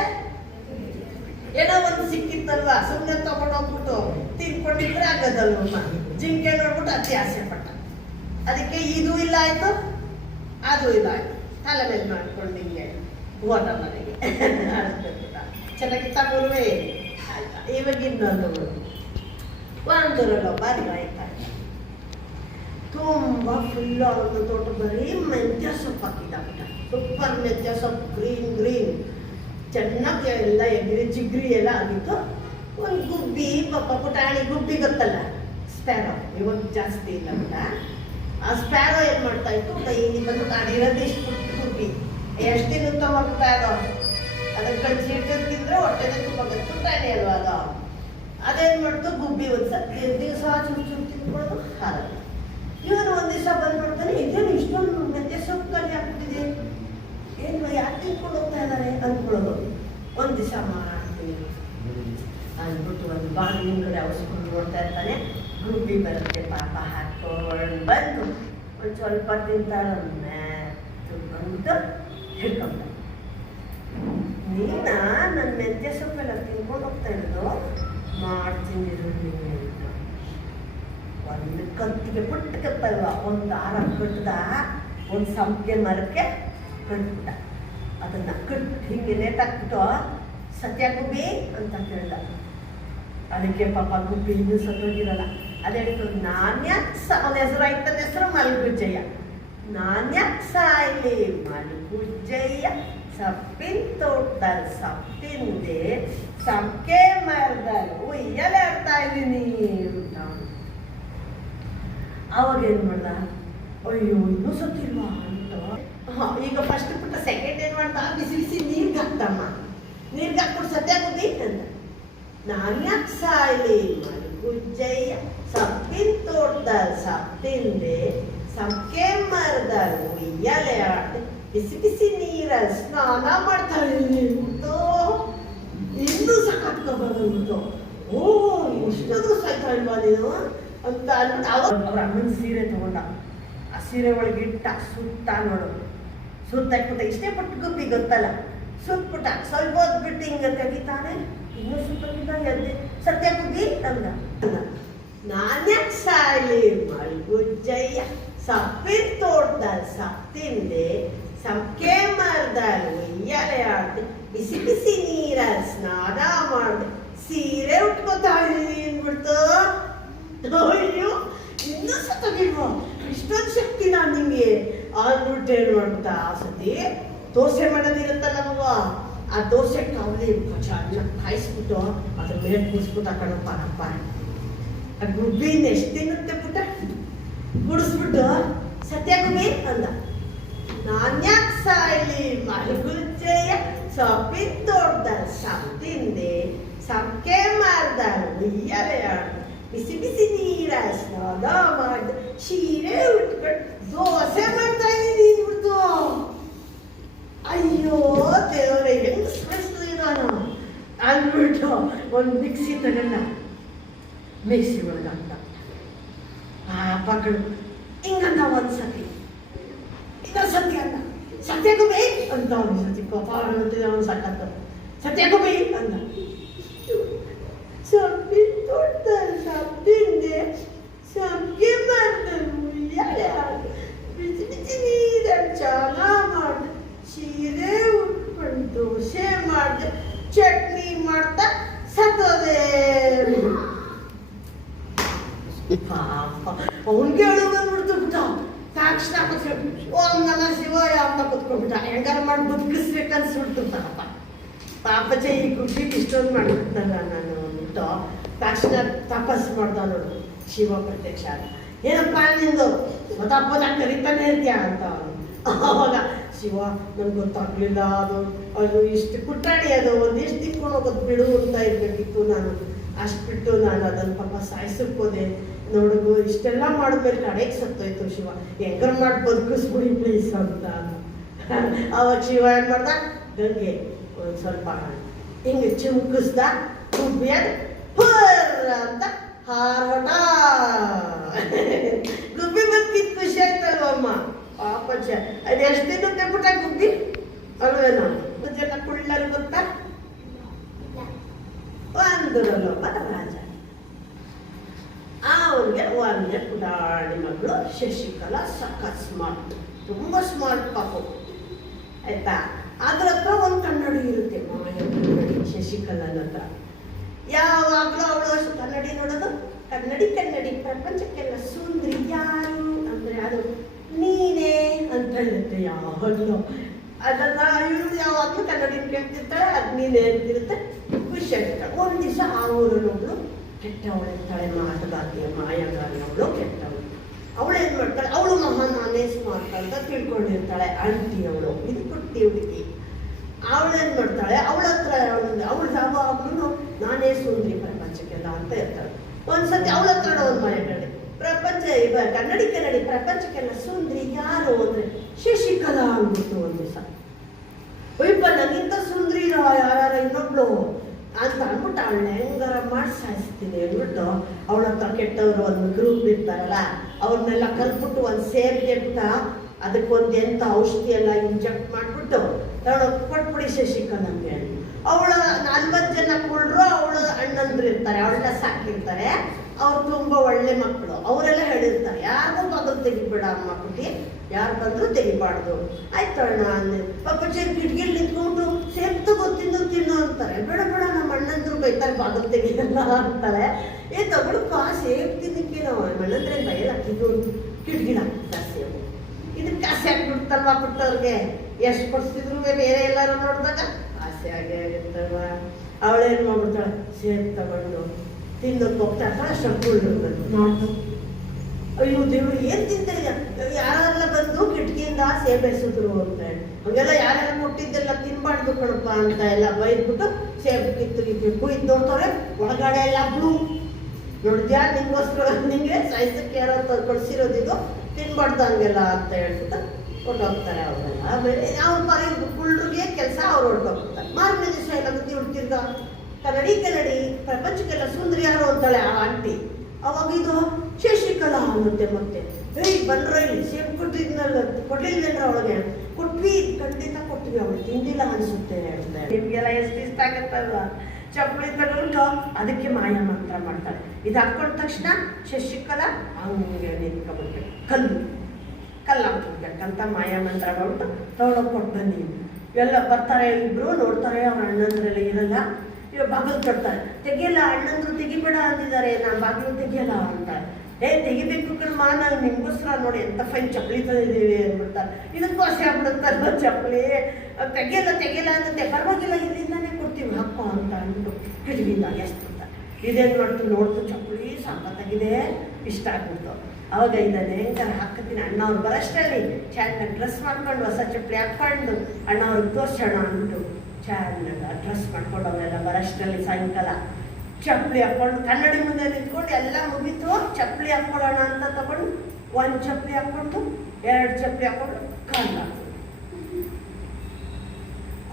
ಏನೋ ಒಂದು ಸಿಕ್ಕಿತ್ತಲ್ವಾ, ಸುಮ್ಮನೆ ತಗೊಂಡೋಗ್ಬಿಟ್ಟು ತಿನ್ಕೊಂಡಿದ್ರೆ ಆಗೋದಲ್ವಮ್ಮ. ಜಿಂಕೆ ನೋಡ್ಬಿಟ್ಟು ಅತಿ ಆಸೆ ಪಟ್ಟ. ಅದಕ್ಕೆ ಇದು ಇಲ್ಲ ಆಯ್ತು, ಅದು ಇಲ್ಲ ಆಯ್ತು, ತಲೆ ಮೇಲೆ ಮಾಡ್ಕೊಂಡು ಹಿಂಗೆ ಹೋದ ಮನೆಗೆ. ಅಷ್ಟೇ ಪುಟ್ಟ. ಚೆನ್ನಾಗಿತ್ತ ಗುರುವೇ? ಆಯ್ತಾ, ಇವಾಗ ಇನ್ನೊಂದು ಒಂದೂರಲ್ಲಿ ಒಬ್ಬ ಆಯ್ತಾ ತುಂಬ ಫುಲ್ ಒಂದು ತೋಟ ಬರೀ ಮೆಂತ್ಯ ಸೊಪ್ಪು ಹಾಕಿದ್ದ ಪುಟ್ಟ. ಸೂಪರ್ ಮೆಂತ್ಯ ಸೊಪ್ಪು, ಗ್ರೀನ್ ಚೆನ್ನಾಗಿ ಎಲ್ಲ ಎಗ್ರಿ ಚಿಗ್ರಿ ಎಲ್ಲ ಆಗಿತ್ತು. ಒಂದು ಗುಬ್ಬಿ ಪಾಪ ಪುಟಾಣಿ ಗುಬ್ಬಿ ಗೊತ್ತಲ್ಲ, ಸ್ಪ್ಯಾರೋ, ಇವಾಗ ಜಾಸ್ತಿ ಇಲ್ಲ ಪುಟ್ಟ. ಆ ಸ್ಪ್ಯಾರೋ ಏನು ಮಾಡ್ತಾ ಇತ್ತು, ಡೈಲಿ ಬಂದು ಕಾಡಿರೋದು ಇಷ್ಟು ಪುಟ್ಟ ಗುಬ್ಬಿ, ಎಷ್ಟು ದಿನ ಹೋಗ್ತಾ ಇದ್ದೋ ಅದಕ್ಕೆ ಕಳಿಸಿ ಇಟ್ಟು ತಿಂದರೆ ಹೊಟ್ಟೆನೇ ತುಂಬ ಪುಟಾಣಿ ಅಲ್ವಾ ಅದು. ಅದೇನು ಮಾಡ್ತು, ಗುಬ್ಬಿ ಒಂದು ದಿವಸ ಚುರು ತಿನ್ಕೊಂಡು ಹಾರಲ್ಲ. ಇವನು ಒಂದು ದಿವಸ ಬಂದು ನೋಡ್ತಾನೆ, ಇದೇನು ಇಷ್ಟೊಂದು ಮೆಂತ್ಯ ಸೊಪ್ಪು ಕಲಿ ಹಾಕ್ಬಿಟ್ಟಿದೆ, ಏನು ಯಾಕೆ ತಿನ್ಕೊಂಡು ಹೋಗ್ತಾ ಇದ್ದಾರೆ ಅಂದ್ಕೊಳ್ಳೋದು. ಒಂದು ದಿವಸ ಮಾಡ್ತೀನಿ ಅಂದ್ಬಿಟ್ಟು ಒಂದು ಬಾಗಿಲು ಹಿಂಗಡೆ ಅವಸ್ಕೊಂಡು ನೋಡ್ತಾ ಇರ್ತಾನೆ. ಗುಬ್ಬಿ ಬರುತ್ತೆ ಪಾಪ, ಹಾಕ್ಕೊಂಡು ಬಂದು ಒಂದು ಸ್ವಲ್ಪ ತಿಂತಾಳೊಮ್ಮೆ ಬಂದು ಹಿಡ್ಕೊಂಡ. ನೀನ ನನ್ನ ಮೆಂತ್ಯ ಸೊಪ್ಪೆಲ್ಲ ತಿನ್ಕೊಂಡು ಹೋಗ್ತಾ ಇರೋದು, ಮಾಡ್ತೀನಿ ಅಂತ ಒಂದು ಕತ್ತಿಗೆ ಪುಟ್ಟ ಕತ್ತಲ್ವ ಒಂದು ದಾರ ಕಟ್ಟದ, ಒಂದು ಸಂಪಿಗೆ ಮರಕ್ಕೆ ಕಟ್ಬಿಟ್ಟ. ಅದನ್ನ ಕಟ್ಟು ಹಿಂಗೆ ನೇತಾಕ್ಬಿಟ್ಟು, ಸತ್ಯ ಗುಬ್ಬಿ ಅಂತ ಕೇಳ್ದ. ಅದಕ್ಕೆ ಪಾಪ ಗುಬ್ಬಿ ಇನ್ನೂ ಸತ್ತೋಗಿರಲ್ಲ. ಅದೇ ಹೇಳ್ತದೆ, ನಾನ್ಯಾಕೆ ಅವನ ಹೆಸರು ಆಯ್ತದ ಹೆಸರು ಮಲ್ಗುಜ್ಜಯ್ಯ. ನಾನ್ಯಾಕೆ ಸಾಯ್ಲಿ ಮಲ್ಗುಜ್ಜಯ್ಯ, ಸಪ್ಪಿನ ತೋಟದಲ್ಲಿ ಸಪ್ಪಿಂದೆ ಸಂಕೆ ಮರದಲ್ಲಿ ಉಯ್ಯಲೆ ಆಡ್ತಾ ಇದ್ದೀನಿ ಅಂತ. ಅವಾಗ ಏನು ಮಾಡ್ದ, ಅಯ್ಯೋ ಇನ್ನೂ ಸತ್ತಿಲ್ವಾ ಅಂತ. ಈಗ ಫಸ್ಟ್ ಪುಟ್ಟ ಸೆಕೆಂಡ್ ಏನು ಮಾಡ್ದ, ಬಿಸಿ ಬಿಸಿ ನೀರ್ಗೆ ಹಾಕ್ತಮ್ಮ, ನೀರ್ಗೆ ಹಾಕ್ಬಿಟ್ಟು ಸತ್ಯ ಗುಬ್ಬಿ ಅಂತ. ನಾನ್ಯಾಕೆ ಸಾಯ್ಲಿ ಮಲ್ಗುಜ್ಜಯ್ಯ, ಸಪ್ಪಿನ ತೋಟದಲ್ಲಿ ಸಪ್ಪಿಂದೆ ಸಂಕೆ ಮರದಲ್ಲಿ ಉಯ್ಯಲೆ ಆಡ್ದೆ, ಬಿಸಿ ಬಿಸಿ ನೀರಲ್ಲಿ ಸ್ನಾನ ಮಾಡ್ತಾ ಇದ್ದೀನಿ ಇನ್ನೂ ಸಾಕಾಗ್ತಬಂದ್ಬಿಟ್ಟು. ಓ ಇಷ್ಟೊಂದು ಸಾಯ್ತಾ ಇಲ್ವಾ ನೀನು ಅಂತ ಅಂದ್ಬಿಟ್ಟು ಅವ್ರ ಅಮ್ಮನ ಸೀರೆ ತಗೊಂಡ. ಆ ಸೀರೆ ಒಳಗೆ ಇಟ್ಟ, ಸುತ್ತ ನೋಡು, ಸುತ್ತಾಕ್ಬಿಟ್ಟ. ಇಷ್ಟೇ ಪುಟ್ಟು ಗುಬ್ಬಿ ಗೊತ್ತಲ್ಲ, ಸುತ್ತಬಿಟ್ಟ. ಸ್ವಲ್ಪ ಹೊದ್ಬಿಟ್ಟು ಹಿಂಗೆ ತೆಗಿತಾನೆ, ಇನ್ನೂ ಸುತ್ತಿದ್ದ ಎದ್ದೆ, ಸತ್ಯ ಗುಬ್ಬಿ ಅಂದ. ನಾನ್ಯಾಕೆ ಸಾಯ್ಲಿ ಮಲ್ಗುಜ್ಜಯ್ಯ, ಸಪ್ಪಿನ ತೋಟದಲ್ಲಿ ಸತ್ತಿಂದೆ ಸಂಕೆ ಮರದಲ್ಲಿ ಉಯ್ಯಲೆ ಆಡ್ದೆ, ಬಿಸಿ ಬಿಸಿ ನೀರಲ್ಲಿ ಸ್ನಾನ ಮಾಡಿದೆ, ಸೀರೆ ಉಟ್ಕೋತಾ ಇದ್ದೀನಿ ಅಂದ್ಬಿಡ್ತು. ಅಯ್ಯೋ ಇನ್ನೂ ಸತ್ತೋಗಿಲ್ವ, ಇಷ್ಟೊಂದು ಶಕ್ತಿ ನಾನು ನಿಂಗೆ ಅಂದ್ಬಿಟ್ಟು ಏನು ಮಾಡ್ಬಿಟ್ಟ. ಆ ಸತಿ ದೋಸೆ ಮಾಡೋದಿರುತ್ತಲ್ಲ ಮಗ, ಆ ದೋಸೆ ಕಾವಲಿ ಚೆನ್ನಾಗಿ ಕಾಯಿಸ್ಬಿಟ್ಟು ಅದ್ರ ಮೇಲೆ ಕುಡಿಸ್ಬಿಟ್ಟು ಹಾಕೋಣಪ್ಪ ನಪ್ಪ. ಆ ಗುಬ್ಬಿನ ಎಷ್ಟು ತಿನ್ನುತ್ತೆ ಪುಟ್ಟ, ಗುಡಿಸ್ಬಿಟ್ಟು ಸತ್ಯ ಗುಬ್ಬಿ ಅಂದ. ನಾನ್ಯಾಕೆ ಸಾಯ್ಲಿ ಮಲ್ಗುಜ್ಜಯ್ಯ, ಸೊಪ್ಪಿನ ತೋಟದಲ್ಲಿ ಸತ್ತಿಂದೆ ಸಂಕೆ ಮರದಲ್ಲಿ ಉಯ್ಯಲೆ ಆಡ್ದೆ, ಬಿಸಿ ಬಿಸಿ ನೀರಲ್ಲಿ ಸ್ನಾನ ಮಾಡಿದೆ, ಸೀರೆ ಉಟ್ಕೊಂಡು ದೋಸೆ ಮಾಡ್ತಾ ಇದ್ದೀನಿ ಅಂದ್ಬಿಡ್ತು. ಅಯ್ಯೋ ದೇವರೇ ಹೆಂಗ್ ಸ್ಮರಿಸ್ತೀವಿ ನಾನು ಅಂದ್ಬಿಟ್ಟು ಒಂದು ಮಿಕ್ಸಿ ತಗೊಂಡ, ಮಿಕ್ಸಿ ಒಳಗೆ ಅಂತ ಪಾಪಗಳು ಹಿಂಗಂದ. ಒಂದು ಸತಿ ಇನ್ನೊಂದು ಸತಿ ಅಂದ, ಸತ್ಯ ಗುಬ್ಬಿ ಅಂತ. ಒಂದು ಸತಿ ಪಾಪ ಅವನು ಸಾಕಂತ, ಸತ್ಯ ಗುಬ್ಬಿ ಅಂದ. ಸೊಪ್ಪಿನ ತೋಟದಲ್ಲಿ ಸಪ್ಪಿಂದೆ ಸಂಪಿಗೆ ಮರದಲ್ಲಿ ಉಯ್ಯಾಲೆ ಆಡಿ, ಬಿಸಿ ಬಿಸಿ ನೀರಲ್ಲಿ ಚಾನ ಮಾಡಿದೆ, ಸೀರೆ ಉಟ್ಕೊಂಡು ದೋಸೆ ಮಾಡಿದೆ, ಚಟ್ನಿ ಮಾಡ್ತಾ ಸತ್ತೋದೆ. ಪಾಪ ಅವನಿಗೆ ಹೇಳು ಬಂದ್ಬಿಡ್ತು ಬಿಟ್ಟ. ತಕ್ಷಣ ಓಂ ನಮಃ ಶಿವಾಯ ಅಂತ ಕುತ್ಕೊಂಡ್ಬಿಟ್ಟ. ಹೆಂಗಾರ ಮಾಡಿ ಬದುಕಿಸ್ಬೇಕನ್ಸ್ಬಿಡ್ತಿರ್ತಾನಪ್ಪ. ಪಾಪ ಈ ಗುಬ್ಬಿಗೆ ಇಷ್ಟೊಂದು ಮಾಡಿಬಿಡ್ತಲ್ಲ ನಾನು ಅಂದ್ಬಿಟ್ಟು ತಕ್ಷಣ ತಪಸ್ಸು ಮಾಡ್ದ ನೋಡು. ಶಿವ ಪ್ರತ್ಯಕ್ಷ ಏನಪ್ಪ ನಿಂದು ಮತ್ತಪ್ಪದ ಕರಿತಾನೆ ಇರ್ತೀಯ ಅಂತ. ಅವಾಗ ಶಿವ ನನ್ಗೆ ಗೊತ್ತಾಗ್ಲಿಲ್ಲ, ಅದು ಇಷ್ಟು ಪುಟ್ಟಾಣಿ, ಅದು ಒಂದಿಷ್ಟು ತಿಕ್ಕೊಂಡು ಹೋಗೋದು ಬಿಡು ಅಂತ ಇರ್ಬೇಕಿತ್ತು. ನಾನು ಅಷ್ಟು ಬಿಟ್ಟು ನಾನು ಅದನ್ನು ಪಾಪ ಸಾಯಿಸಕ್ಕೋದೆ ನೋಡುಗು. ಇಷ್ಟೆಲ್ಲ ಮಾಡಿದ್ಮೇಲೆ ಕಡೆಗೆ ಸತ್ತೋಯ್ತು. ಶಿವ ಹೆಂಗಾರ ಮಾಡಿ ಬದುಕಿಸ್ಬಿಡಿ ಪ್ಲೀಸ್ ಅಂತ. ಅವಾಗ ಶಿವ ಏನು ಮಾಡ್ದ, ಗಂಗೆ ಒಂದು ಸ್ವಲ್ಪ ಹಿಂಗೆ ಚಿಮ್ಕಿಸ್ದ, ಗುಬ್ಬಿಯಾಗ ಫರ್ ಅಂತ ಹಾರೋಟ. ಗುಬ್ಬಿ ಬದುಕಿದ್ ಖುಷಿ ಆಯ್ತಲ್ವಮ್ಮ ಪಾಪ. ಅದು ಎಷ್ಟು ದಿನ ಪುಟ್ಟ ಗುಬ್ಬಿ ಅಲ್ವೇನೋ. ಜನ ಕುಳ್ಳರು ಗೊತ್ತಾ, ಒಂದರಲ್ಲೊಬ್ಬ ರಾಜ. ಅವನಿಗೆ ಒಂದೇ ಪುಟಾಣಿ ಮಗಳು ಶಶಿಕಲಾ. ಸಖತ್ ಸ್ಮಾರ್ಟ್, ತುಂಬ ಸ್ಮಾರ್ಟ್ ಪಾಪು ಆಯ್ತಾ. ಅದ್ರ ಹತ್ರ ಒಂದು ಕನ್ನಡಿ ಇರುತ್ತೆ, ಮಾಯ ಕನ್ನಡಿ, ಶಶಿಕಲಾನ ಹತ್ರ. ಯಾವಾಗಲೂ ಅವಳು ಕನ್ನಡಿ ನೋಡೋದು, ಕನ್ನಡಿ ಕನ್ನಡಿ ಪ್ರಪಂಚಕ್ಕೆಲ್ಲ ಸುಂದ್ರಿ ಯಾರು ಅಂದರೆ ಅದು ನೀನೇ ಅಂತ ಹೇಳುತ್ತೆ ಯಾವಾಗಲೂ. ಅದನ್ನ ಇವಳು ಯಾವಾಗಲೂ ಕನ್ನಡಿ ಕೇಳ್ತಿರ್ತಾಳೆ, ಅದು ನೀನೇ ಅಂತಿರುತ್ತೆ, ಖುಷಿ ಆಗ್ತಾಳೆ. ಒಂದು ದಿವಸ ಆ ಊರಲ್ಲಿ ಒಬ್ಳು ಕೆಟ್ಟವಳಿರ್ತಾಳೆ, ಮಾತುಗಾತಿ ಮಾಯಗಾರಿ ಅವಳು ಕೆಟ್ಟವಳು. ಅವಳು ಏನು ಮಾಡ್ತಾಳೆ, ಅವಳು ನಾನೇ ಸ್ಮಾರ್ಟ್ ಅಂತ ತಿಳ್ಕೊಂಡಿರ್ತಾಳೆ ಆಂಟಿ ಅವಳು, ಇದು ಪುಟ್ಟಿ ಹುಡುಗಿ. ಅವಳೇನು ಮಾಡ್ತಾಳೆ, ಅವಳ ಹತ್ರ ಅವಳು ಯಾವಾಗಲೂ ನಾನೇ ಸುಂದ್ರಿ ಪ್ರಪಂಚಕ್ಕೆಲ್ಲ ಅಂತ ಇರ್ತಾಳೆ. ಒಂದ್ಸತಿ ಅವಳ ಹತ್ರ ಒಂದು ಮಾಯಗಾಡಿ, ಪ್ರಪಂಚ ಕನ್ನಡಿ ಕನ್ನಡಿ ಪ್ರಪಂಚಕ್ಕೆಲ್ಲ ಸುಂದ್ರಿ ಯಾರು ಅಂದ್ರೆ ಶಶಿಕಲಾ ಅಂದ್ಬಿಟ್ಟು ಒಂದು ದಿವಸ. ಒಯ್ಯಪ್ಪ ನನಗಿಂತ ಸುಂದ್ರಿ ಇರೋ ಯಾರು ಇನ್ನೊಬ್ಳು ಅಂತ ಅಂದ್ಬಿಟ್ಟು ಅವಳನ್ನ ಹೆಂಗಾರ ಮಾಡಿ ಸಾಯಿಸ್ತೀನಿ ಅಂದ್ಬಿಟ್ಟು ಅವಳ ಹತ್ರ ಕೆಟ್ಟವರು ಒಂದು ಗ್ರೂಪ್ ಇರ್ತಾರಲ್ಲ, ಅವ್ರನ್ನೆಲ್ಲ ಕಲ್ಬಿಟ್ಟು ಒಂದು ಸೇರಿಗೆ ಬಿಟ್ಟ ಅದಕ್ಕೊಂದು ಎಂಥ ಔಷಧಿ ಎಲ್ಲ ಇಂಜೆಕ್ಟ್ ಮಾಡಿಬಿಟ್ಟು ಅವಳು ಕೊಟ್ಬಿಡಿ ಶಶಿಕಲಾಗೆ. ಅವಳ 40 ಜನ ಕುಳ್ರು ಅವಳು ಅಣ್ಣಂದ್ರು ಇರ್ತಾರೆ, ಅವಳನ್ನ ಸಾಕಿರ್ತಾರೆ. ಅವ್ರು ತುಂಬ ಒಳ್ಳೆ ಮಕ್ಕಳು, ಅವರೆಲ್ಲ ಹೇಳಿರ್ತಾರೆ ಯಾರಿಗೂ ಬಾಗಿಲು ತೆಗಿಬೇಡ ಅಮ್ಮ ಪುಟ್ಟಿ, ಯಾರು ಬಂದರೂ ತೆಗಿಬಾರ್ದು ಆಯ್ತು ಅಣ್ಣ ಅಂದೆ. ಪಾಪ ಕಿಟಕಿಲಿ ನಿಂತ್ಕೊಂಡು ಸೇಬ್ ತಗೋ ತಿನ್ನು ಅಂತಾರೆ. ಬೇಡ ಬೇಡ ನಮ್ಮ ಅಣ್ಣಂದ್ರು ಬೈತಾರೆ ಬಾಗಿಲು ತೆಗಿಯಲ್ಲ ಅಂತಾರೆ. ತಗೊಳಪ್ಪ ಸೇಬ್ ತಿನ್ನಕ್ಕೆ ನಾವು ಅಣ್ಣಂದ್ರೆ ಬಯಲ್ಲ ಕಿಟಕಿಲ ಸೇಬು ಇದಕ್ಕೆ ಕಾಸೆ ಹಾಕ್ಬಿಡ್ತಲ್ವ ಪುಟ್ಟವ್ರಿಗೆ, ಎಷ್ಟು ಕೊಡ್ತಿದ್ರು ಬೇರೆ ಎಲ್ಲರೂ ನೋಡಿದಾಗ ಆಸೆ ಆಗೇ ಆಗಿರ್ತಲ್ವ. ಅವಳೇನು ಮಾಡ್ಬಿಡ್ತಾಳೆ, ಸೇಬ್ ತಗೊಂಡು ತಿನ್ನೋದು ಹೋಗ್ತಾ ಇರ್ತಾಳೆ. ಅಷ್ಟು ನೋಡ್ತು, ಅಯ್ಯೋ ದೇವ್ರು ಏನು ತಿಂತಾರೆ, ಯಾರೆಲ್ಲ ಬಂದು ಕಿಟಕಿಯಿಂದ ಸೇಬ್ ಎಸಿದ್ರು ಅಂತ ಹಂಗೆಲ್ಲ ಯಾರೆಲ್ಲ ಕೊಟ್ಟಿದ್ದೆಲ್ಲ ತಿನ್ಬಾರ್ದು ಕಣಪ್ಪ ಅಂತ ಎಲ್ಲ ಬೈದ್ಬಿಟ್ಟು ಸೇಬ್ ಕಿತ್ತು ಕುಯ್ದು ನೋಡ್ತಾರೆ. ಒಳಗಡೆ ಎಲ್ಲ ಬ್ಲೂ ನೋಡಿದ್ಯಾ, ನಿಂಗೋಸ್ಕರ ನಿಂಗೆ ಸಾಯಿಸಕ್ಕೆ ಯಾರೋ ಕೊಡ್ಸಿರೋದಿದು, ತಿನ್ಬಾರ್ದು ಹಂಗೆಲ್ಲ ಅಂತ ಹೇಳ್ಬಿಟ್ಟು ಹೊರಟೋಗ್ತಾರೆ ಅವರೆಲ್ಲ. ಆಮೇಲೆ ಅವ್ರ ಪರಿ ಕುಳ್ರಿಗೆ ಕೆಲಸ ಅವ್ರು ಹೊರಟೋಗ್ತಾರೆ. ಮಾರನೇ ದಿವಸ ಎಲ್ಲ ಬುದ್ಧಿ ಹುಡ್ತಿರ್ಗ ಕನ್ನಡಿ ಕನ್ನಡಿ ಪ್ರಪಂಚಕ್ಕೆಲ್ಲ ಸುಂದರಿ ಯಾರು ಅಂತಾಳೆ ಆ ಆಂಟಿ. ಅವಾಗ ಇದು ಶಶಿಕಲಾ ಅನ್ನುತ್ತೆ. ಮತ್ತೆ ಬಂದ್ರ ಇಲ್ಲಿ ಸೇಬ್ ಕೊಡ್ಲಿಲ್ವೇನ್ರ ಅವಳಿಗೆ? ಕೊಟ್ವಿ, ಖಂಡಿತ ಕೊಟ್ವಿ, ಅವಳು ತಿಂದಿಲ್ಲ ಅನ್ಸುತ್ತೆ ಹೇಳ್ತಾರೆ. ನಿಮ್ಗೆಲ್ಲ ಎಷ್ಟು ಇಷ್ಟ ಆಗತ್ತಲ್ವ? ಚಪ್ಪಲಿ ತಗೊಂಡು ಅದಕ್ಕೆ ಮಾಯ ಮಂತ್ರ ಮಾಡ್ತಾಳೆ. ಇದು ಹಾಕೊಂಡ ತಕ್ಷಣ ಶಶಿಕಲಾ ಹಂಗೆ ನಿಂತ್ಕೊಬಿಡ್ಬೇಕು, ಕಲ್ಲು ಹಾಕ್ಬಿಡ್ಬೇಕಂತ ಮಾಯ ಮಂತ್ರ ಮಾಡ್ಬಿಟ್ಟು ತಗೊಳಕ್ ಕೊಟ್ಟು ಬನ್ನಿ. ಎಲ್ಲ ಬರ್ತಾರೆ, ಇಬ್ರು ನೋಡ್ತಾರೆ, ಅವ್ರ ಅಣ್ಣಂದ್ರೆಲ್ಲ ಇರಲ್ಲ. ಇವಾಗ ಬಾಗಿಲು ಕಟ್ತಾರೆ, ತೆಗಿಯಲ್ಲ ಅಣ್ಣಂದ್ರು ತೆಗಿಬೇಡ ಅಂದಿದ್ದಾರೆ, ನಾನು ಬಾಗಿಲು ತೆಗಿಯಲ್ಲ ಅಂತಾರೆ. ತೆಗಿಬೇಕು ಕಣ್ಮ, ನಾನು ನಿಮ್ಗೋಸ್ಕರ ನೋಡಿ ಎಂತ ಫೈನ್ ಚಪ್ಪಲಿ ತಂದಿದ್ದೀವಿ ಅಂದ್ಬಿಡ್ತಾರೆ. ಇದಕ್ಕೂ ಆಸೆ ಆಗ್ಬಿಡುತ್ತಲ್ವ ಚಪ್ಪಲಿ, ತೆಗಿಯಲ್ಲ ಅನ್ನತ್ತೆ. ಪರವಾಗಿಲ್ಲ ಇಲ್ಲಿಂದಾನೇ ಕೊಡ್ತೀವಿ ಹಾಕೋ ಅಂತ ಅಂದ್ಬಿಟ್ಟು ಹಿಡಿವಿಂದ ಎಸ್ಬಿಡ್ತಾರೆ. ಇದೇನು ನೋಡ್ತು ಚಪ್ಪಲಿ ಸಾಕತ್ತಾಗಿದೆ, ಇಷ್ಟ ಆಗ್ಬಿಡ್ತು. ಅವಾಗ ಇದನ್ನೇ ಹೆಂಗಾರ ಹಾಕ್ತೀನಿ, ಅಣ್ಣ ಅವ್ರು ಬರೋಷ್ಟರಲ್ಲಿ ಚೆನ್ನಾಗಿ ಡ್ರೆಸ್ ಮಾಡ್ಕೊಂಡು ಹೊಸ ಚಪ್ಪಲಿ ಹಾಕ್ಕೊಂಡು ಅಣ್ಣ ಅವ್ರಿಗೆ ತೋರ್ಸೋಣ ಅಂದ್ಬಿಟ್ಟು ಚೆನ್ನಾಗಿ ಡ್ರೆಸ್ ಮಾಡ್ಕೊಂಡು ಅವರೆಲ್ಲ ಬರೋಷ್ಟರಲ್ಲಿ ಸಾಯಂಕಾಲ ಚಪ್ಪಲಿ ಹಾಕ್ಕೊಂಡು ಕನ್ನಡಿ ಮುಂದೆ ನಿಂತ್ಕೊಂಡು ಎಲ್ಲ ಮುಗೀತು. ಚಪ್ಪಲಿ ಹಾಕ್ಕೊಳ್ಳೋಣ ಅಂತ ತಗೊಂಡು ಒಂದು ಚಪ್ಪಲಿ ಹಾಕ್ಕೊಂಡು 2 ಚಪ್ಪಲಿ ಹಾಕ್ಕೊಂಡು ಕಾಲು ಹಾಕೊಂಡು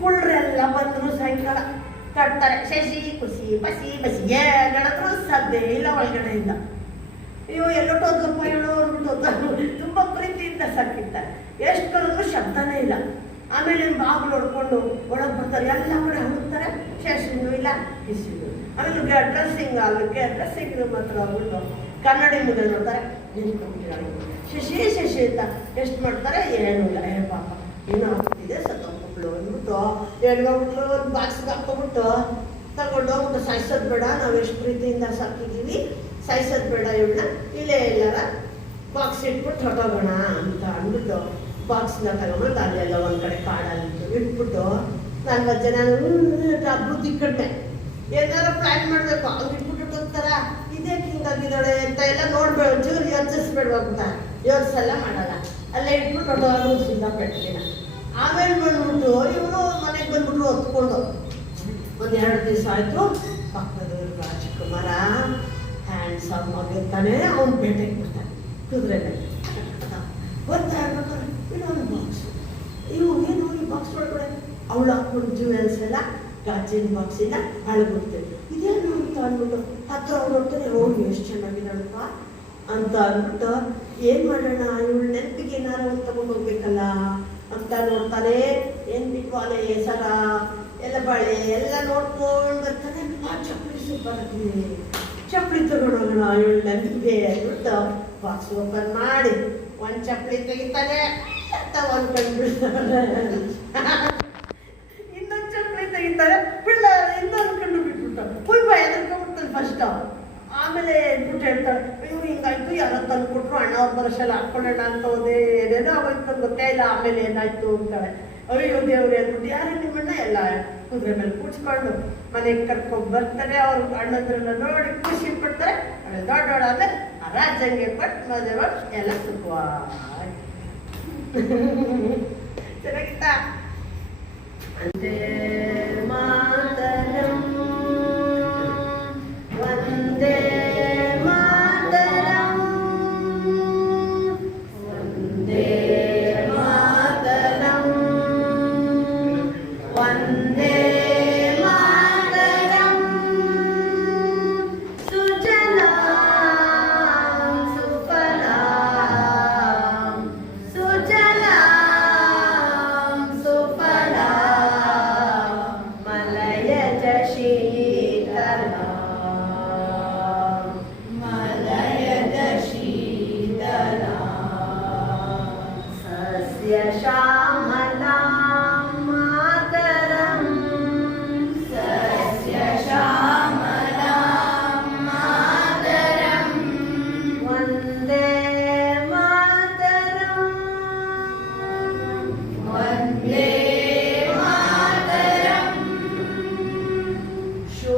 ಕುಳ್ರೆಲ್ಲ ಬಂದರು. ಸಾಯಂಕಾಲ ಕಟ್ತಾರೆ, ಶಶಿ ಖುಷಿ ಬಸಿ ಏನಾದ್ರು ಸದ್ದೆ ಇಲ್ಲ ಒಳಗಡೆಯಿಂದ. ಅಯ್ಯೋ ಎಲ್ಲೋಟೋದಪ್ಪ ಹೇಳೋ ಅಂದ್ಬಿಟ್ಟು ತುಂಬ ಪ್ರೀತಿಯಿಂದ ಸಾಕಿರ್ತಾರೆ. ಎಷ್ಟು ಕರೆದ್ರು ಶಬ್ದನೇ ಇಲ್ಲ. ಆಮೇಲೆ ಬಾಗಿಲು ಹೊಡ್ಕೊಂಡು ಒಳಗೆ ಬರ್ತಾರೆ, ಎಲ್ಲ ಕಡೆ ಹುಡುಕ್ತಾರೆ, ಶಶಿನೂ ಇಲ್ಲ ಕಿಸಿನೂ. ಆಮೇಲೆ ಡ್ರೆಸ್ಸಿಂಗ್ ಮಾತ್ರ ಹೋಗ್ಬಿಟ್ಟು ಕನ್ನಡಿ ಮುಂದೆ ನೋಡ್ತಾರೆ, ನಿಂತ್ಕೊಂಡಿದ್ದಾರೆ. ಶಶಿ ಅಂತ ಎಷ್ಟು ಮಾಡ್ತಾರೆ, ಏನೂ ಇಲ್ಲ. ಪಾಪ ಏನೋ ಆಗ್ತಿದೆ, ಸತ್ತೋಗ್ಬಿಟ್ಲು ಅಂದ್ಬಿಟ್ಟು ಹೇಳ್ಬಿಟ್ಲು. ಒಂದು ಬಾಕ್ಸ್ಗೆ ಹಾಕ್ಕೊಬಿಟ್ಟು ತಗೊಂಡೋಗ್ಬಿಟ್ಟು ಸಾಯಿಸೋದು ಬೇಡ, ನಾವು ಎಷ್ಟು ಪ್ರೀತಿಯಿಂದ ಸಾಕಿದ್ದೀವಿ, ಸಾಯಿಸೋದು ಬೇಡ, ಇವಳನ್ನ ಇಲ್ಲೇ ಎಲ್ಲಾರ ಬಾಕ್ಸ್ ಇಟ್ಬಿಟ್ಟು ಹೊಟ್ಟೋಗೋಣ ಅಂತ ಅಂದ್ಬಿಟ್ಟು ಬಾಕ್ಸ್ನ ತಗೊಂಡು ಅಲ್ಲೆಲ್ಲ ಒಂದು ಕಡೆ ಕಾಡಲ್ಲಿ ಇಟ್ಬಿಟ್ಟು 40 ಜನ ಬುದ್ಧಿ ಕಡಿಮೆ ಏನಾರು ಪ್ಲ್ಯಾನ್ ಮಾಡಬೇಕು. ಅವ್ರು ಇಟ್ಬಿಟ್ಟು ಹೋಗ್ತಾರ, ಇದೇ ಹಿಂಗಾಗಿದ್ದಾಳೆ ಅಂತ ಎಲ್ಲ ನೋಡ್ಬೇಡ, ಚೂರು ಯೋಚಿಸ್ಬೇಡ್ವಾಗ್ತಾ ಯೋಚಿಸೆಲ್ಲ ಮಾಡಲ್ಲ. ಅಲ್ಲೇ ಇಟ್ಬಿಟ್ಟು ಹೊಟ್ಟೋದು ಸಿದ್ಧಪಟ್ಟಿನ. ಆಮೇಲೆ ಬಂದ್ಬಿಟ್ಟು ಇವರು ಮನೆಗೆ ಬಂದ್ಬಿಟ್ರು ಹೊತ್ಕೊಂಡು. ಒಂದು 2 ದಿವಸ ಆಯಿತು. ಪಕ್ಕದವ್ರಿಗೆ ರಾಜಕುಮಾರ ಹ್ಯಾಂಡ್ಸಮ್ ಆಗಿರ್ತಾನೆ, ಅವ್ನು ಬೇಟೆಗೆ ಬಿಡ್ತಾನೆ ಕುದುರೆನಲ್ಲಿ. ಬರ್ತಾ ಇರ್ಬೇಕಾದ್ರೆ ಇನ್ನೊಂದು ಬಾಕ್ಸ್, ಏನು ಈ ಬಾಕ್ಸ್ ಒಳಗಡೆ ಅವಳು ಹಾಕ್ಕೊಂಡು ಜ್ಯುವೆಲ್ಸ್ ಎಲ್ಲ ಗಾಜಿನ ಬಾಕ್ಸಿಂದ ಅಳಗುಡ್ತೇವೆ. ಇದೇನು ಅಂತ ಅಂದ್ಬಿಟ್ಟು ಹತ್ರ ಅವ್ರು ನೋಡ್ತಾರೆ, ಹೋಗಿ ಎಷ್ಟು ಚೆನ್ನಾಗಿದ್ದಾಳಪ್ಪ ಅಂತ ಅಂದ್ಬಿಟ್ಟು ಏನು ಮಾಡೋಣ, ಇವಳು ನೆನಪಿಗೆ ಏನಾರು ಒಂದು ತಗೊಂಡು ಹೋಗ್ಬೇಕಲ್ಲ ಅಂತ ನೋಡ್ತಾನೆ. ಏನು ಬಿಟ್ವಾಲೆ ಸರ ಎಲ್ಲ ಬಳೆ ಎಲ್ಲ ನೋಡ್ಕೊಂಡು ಬರ್ತಾನೆ. ಆ ಚಪ್ಪಲಿ ಸೂಪರ್ ಆಗ್ತಿದೆ, ಚಪ್ಪಲಿ ತಗೊಂಡೋಗೋಣ ಇವಳು ನೆನಪಿಗೆ ಅಂದ್ಬಿಟ್ಟು ಬಾಕ್ಸ್ ಓಪನ್ ಮಾಡಿ ಒಂದು ಚಪ್ಪಲಿ ತೆಗಿತಾನೆ ಅಂತ ಒಂದು ಕಂಡುಬಿಡ್ತಾನೆ. ಹೇಳ್ತಾಳೆ, ಅಯ್ಯೋ ಹಿಂಗಾಯ್ತು, ಯಾರೋ ತಂದ್ಕೊಟ್ರು, ಅಣ್ಣ ಅವ್ರ ಬರೋಷಲ್ಲ ಹಾಕ್ಕೊಳ್ಳೋಣ ಅಂತ ಹೋದೆ, ಏನೇನೋ ಅವತ್ತು ಗೊತ್ತೇ ಇಲ್ಲ, ಆಮೇಲೆ ಏನಾಯ್ತು ಅಂತಾಳೆ. ಅಯ್ಯೋ ದೇವ್ರೆ ಅಂದ್ಬಿಟ್ಟು ಯಾರು ನಿಮ್ಮಣ್ಣ ಎಲ್ಲ ಕುದುರೆ ಮೇಲೆ ಕೂಡ್ಸ್ಕೊಂಡು ಮನೆಗೆ ಕರ್ಕೊಂಡು ಬರ್ತಾರೆ. ಅವ್ರು ಅಣ್ಣಂದ್ರನ್ನ ನೋಡಿ ಖುಷಿ ಪಡ್ತಾರೆ. ಅವಳು ದೊಡ್ಡೋಳಾದ್ರೆ ಆ ರಾಜ್ಯಂಗೆ ಕೊಟ್ಟು ಮದುವೆ ಮಾಡಿ ಎಲ್ಲ ಸುಖವಾಗಿ ಚೆನ್ನಾಗಿತ್ತಾ? ಅಂದೇ ಮಾತರಂ ವಂದೇ ಮಾತರಂ ವಂದೇ ಮಾತರಂ ವಂದೇ ಮಾತರಂ ಸುಜಲಾಂ ಸುಫಲಾಂ ಸುಜಲಾಂ ಸುಫಲಾಂ ಮಲಯಜ ಶೀತಲಾಂ ಮಲಯಜ ಶೀತಲಾಂ ಸಸ್ಯ ಶ್ಯಾಮಲಾಂ ಮಾತರಂ ಸಸ್ಯ ಶ್ಯಾಮಲಾಂ ಮಾತರಂ ವಂದೇ ಮಾತರಂ ವಂದೇ ಮಾತರಂ ಶುಭೋದಯ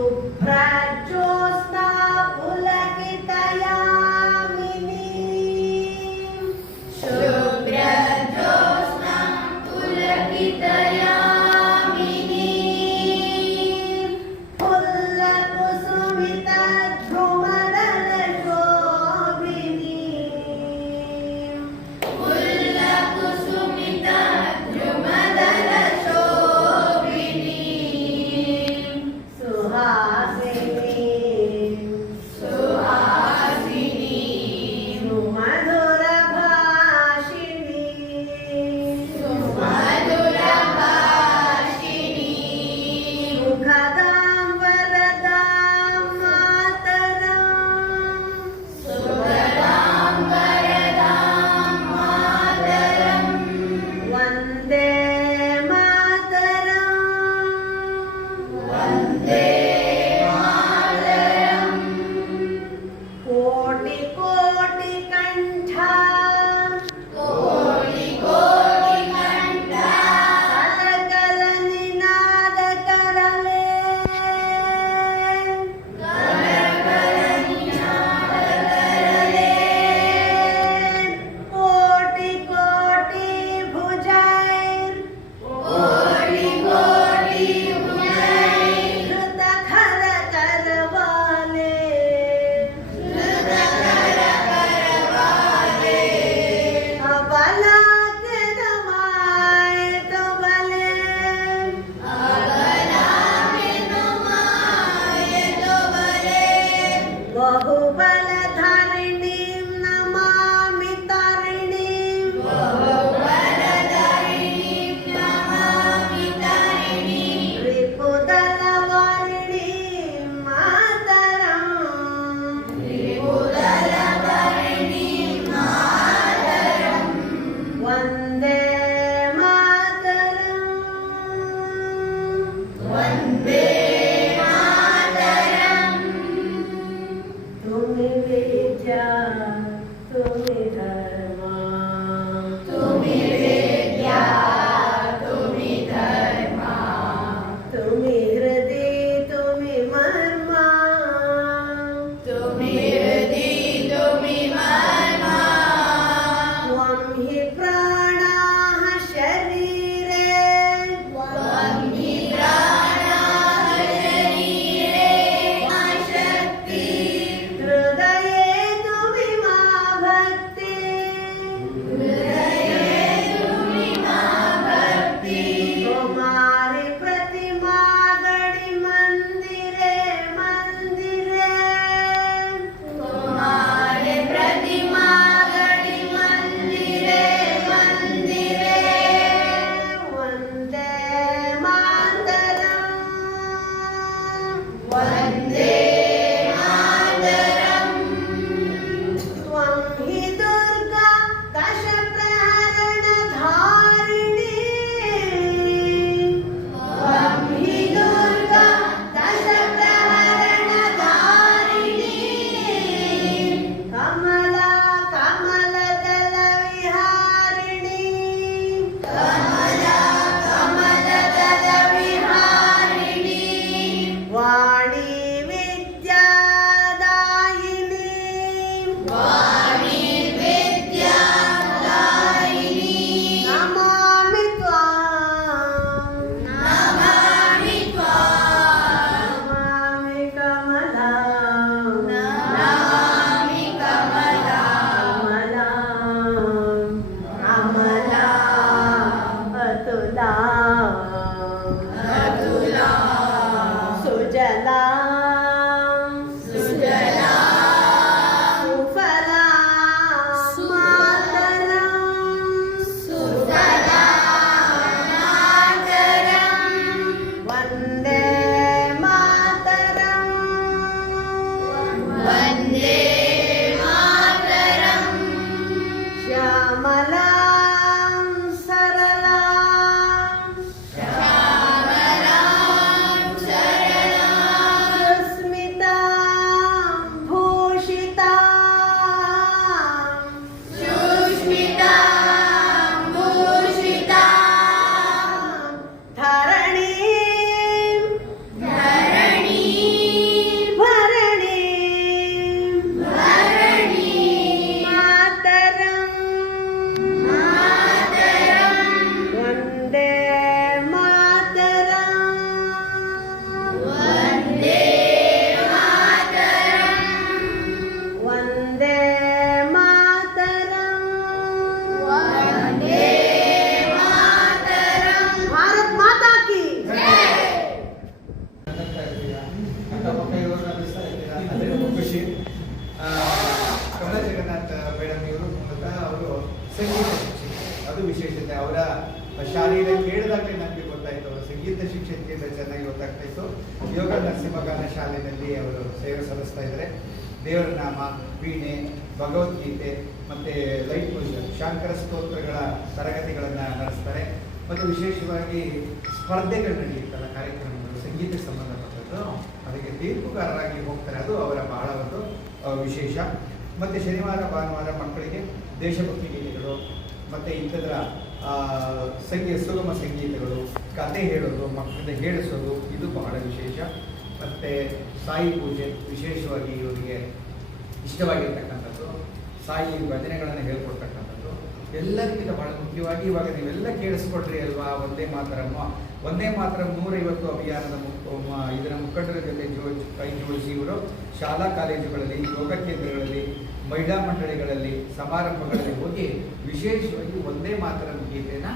ಮಾತಾಡ್ತಾ ಇರ್ತೀರಾ, ಅಕ್ಕಪಕ್ಕ ಇರೋರನ್ನ ಬಿಡಿಸ್ತಾ ಇರ್ತೀರಾ, ಅದೇ ತುಂಬ ಖುಷಿ. ಕಮಲಾ ಜಗನ್ನಾಥ್ ಮೇಡಮ್ ಇವರು ಮೂಲತಃ ಅವರು ಸಂಗೀತ ಶಿಕ್ಷಕಿ, ಅದು ವಿಶೇಷತೆ. ಅವರ ಶಾಲೆಯಲ್ಲಿ ಕೇಳಿದಾಗಲೇ ನನಗೆ ಗೊತ್ತಾಯಿತು ಅವರು ಸಂಗೀತ ಶಿಕ್ಷಕಿಯಿಂದ ಚೆನ್ನಾಗಿ ಗೊತ್ತಾಗ್ತಾ ಇತ್ತು. ಯೋಗ ನರಸಿಂಹಗಾನ ಶಾಲೆಯಲ್ಲಿ ಅವರು ಸೇವೆ ಸಲ್ಲಿಸ್ತಾ ಇದ್ದಾರೆ. ದೇವರ ನಾಮ, ವೀಣೆ, ಭಗವದ್ಗೀತೆ ಮತ್ತು ಲೈಟ್ ಪೂಜೆ, ಶಾಂಕರ ಸ್ತೋತ್ರಗಳ ತರಗತಿಗಳನ್ನು ನಡೆಸ್ತಾರೆ. ಮತ್ತು ವಿಶೇಷವಾಗಿ ಸ್ಪರ್ಧೆಗಳು ನಡೆಯುತ್ತಲ್ಲ, ಕಾರ್ಯಕ್ರಮಗಳು ಸಂಗೀತಕ್ಕೆ ಸಂಬಂಧಪಟ್ಟದ್ದು, ಅದಕ್ಕೆ ತೀರ್ಪುಗಾರರಾಗಿ ಹೋಗ್ತಾರೆ. ಅದು ಅವರ ಬಹಳ ಒಂದು ವಿಶೇಷ. ಮತ್ತು ಶನಿವಾರ ಭಾನುವಾರ ಮಕ್ಕಳಿಗೆ ದೇಶಭಕ್ತಿ ಗೀತೆಗಳು ಮತ್ತು ಇಂಥದ್ರ ಸುಗಮ ಸಂಗೀತಗಳು, ಕತೆ ಹೇಳೋದು, ಮಕ್ಕಳಿಂದ ಹೇಳಿಸೋದು, ಇದು ಬಹಳ ವಿಶೇಷ. ಮತ್ತು ಸಾಯಿ ಪೂಜೆ ವಿಶೇಷವಾಗಿ ಇವರಿಗೆ ಇಷ್ಟವಾಗಿರ್ತಕ್ಕಂಥದ್ದು, ಸಾಯಿ ಭಜನೆಗಳನ್ನು ಹೇಳ್ಕೊಡ್ತಕ್ಕಂಥದ್ದು. ಎಲ್ಲರಿಗಿಂತ ಬಹಳ ಮುಖ್ಯವಾಗಿ ಇವಾಗ ನೀವೆಲ್ಲ ಕೇಳಿಸ್ಕೊಡ್ರಿ ಅಲ್ವಾ, ಒಂದೇ ಮಾತರಮ್ಮ 150 ಅಭಿಯಾನದ ಇದರ ಮುಖಂಡರ ಜೊತೆ ಕೈ ಜೋಡಿಸಿ ಇವರು ಶಾಲಾ ಕಾಲೇಜುಗಳಲ್ಲಿ, ಯೋಗ ಕೇಂದ್ರಗಳಲ್ಲಿ, ಮಹಿಳಾ ಮಂಡಳಿಗಳಲ್ಲಿ, ಸಮಾರಂಭಗಳಲ್ಲಿ ಹೋಗಿ ವಿಶೇಷವಾಗಿ ಒಂದೇ ಮಾತರಂ ಗೀತೆನ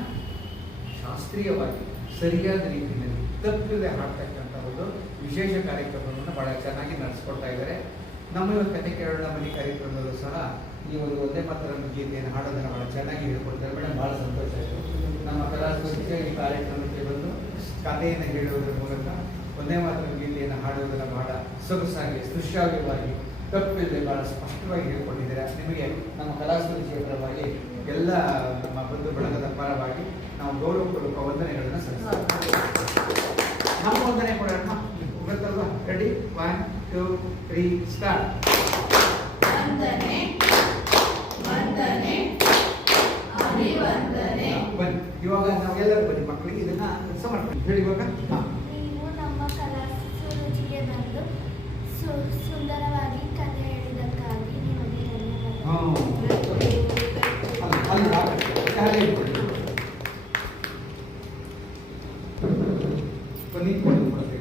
ಶಾಸ್ತ್ರೀಯವಾಗಿ ಸರಿಯಾದ ರೀತಿಯಲ್ಲಿ ತಪ್ಪದೆ ಹಾಡ್ತಕ್ಕಂಥ ಒಂದು ವಿಶೇಷ ಕಾರ್ಯಕ್ರಮವನ್ನು ಬಹಳ ಚೆನ್ನಾಗಿ ನಡೆಸ್ಕೊಡ್ತಾ ಇದ್ದಾರೆ. ನಮ್ಮ ಇವತ್ತು ಕತೆ ಕೇಳೋಣ ಮನೆ ಕಾರ್ಯಕ್ರಮದಲ್ಲೂ ಸಹ ಈ ಒಂದು ಒಂದೇ ಮಾತರಂ ಗೀತೆಯನ್ನು ಹಾಡೋದನ್ನು ಬಹಳ ಚೆನ್ನಾಗಿ ಹೇಳ್ಕೊಡ್ತಾರೆ ಮೇಡಮ್. ಭಾಳ ಸಂತೋಷ ಆಯಿತು. ನಮ್ಮ ಕಲಾಸಮಿತಿಯ ಈ ಕಾರ್ಯಕ್ರಮಕ್ಕೆ ಬಂದು ಕಥೆಯನ್ನು ಹೇಳುವುದರ ಮೂಲಕ ಒಂದೇ ಮಾತರಂ ಗೀತೆಯನ್ನು ಹಾಡುವುದನ್ನು ಬಹಳ ಸೊಗಸಾಗಿ, ಸುಶ್ರಾವ್ಯವಾಗಿ, ತಪ್ಪಿಲ್ಲದೆ ಬಹಳ ಸ್ಪಷ್ಟವಾಗಿ ಹೇಳ್ಕೊಂಡಿದ್ದೀರಾ. ನಿಮಗೆ ನಮ್ಮ ಕಲಾಸಮಿತಿಯ ಪರವಾಗಿ ಎಲ್ಲ ನಮ್ಮ ಬಂಧು ಬಳಗದ ಪರವಾಗಿ ನಾವು ಗೌರವಪೂರ್ವಕ ವಂದನೆಗಳನ್ನು ಸಲ್ಲಿಸ್ತೀವಿ. ನಮ್ಮ ವಂದನೆ ಕೊಡೋಣ, ಗೊತ್ತಲ್ವಾ? ರೆಡಿ? 1 2 3 ಸ್ಟಾರ್ಟ್. ವಂದನೆ ವಂದನೆ ಅಭಿವಂದನೆ. ಬನ್ನಿ ಇವಾಗ ನಾವೆಲ್ಲರೂ ಬನ್ನಿ ಮಕ್ಕಳಿಗೆ ಇದನ್ನ ಸಮರ್ಪಣೆ ಹೇಳಿ. ಇವಾಗ ನೀವು ನಮ್ಮ ಕಲಾಸುರುಚಿಗೆ ಬಂದು ಸುಂದರವಾಗಿ ಕಥೆ ಹೇಳಿದ್ದಕ್ಕಾಗಿ ನಿಮಗೆ ಧನ್ಯವಾದ. ಬನ್ನಿ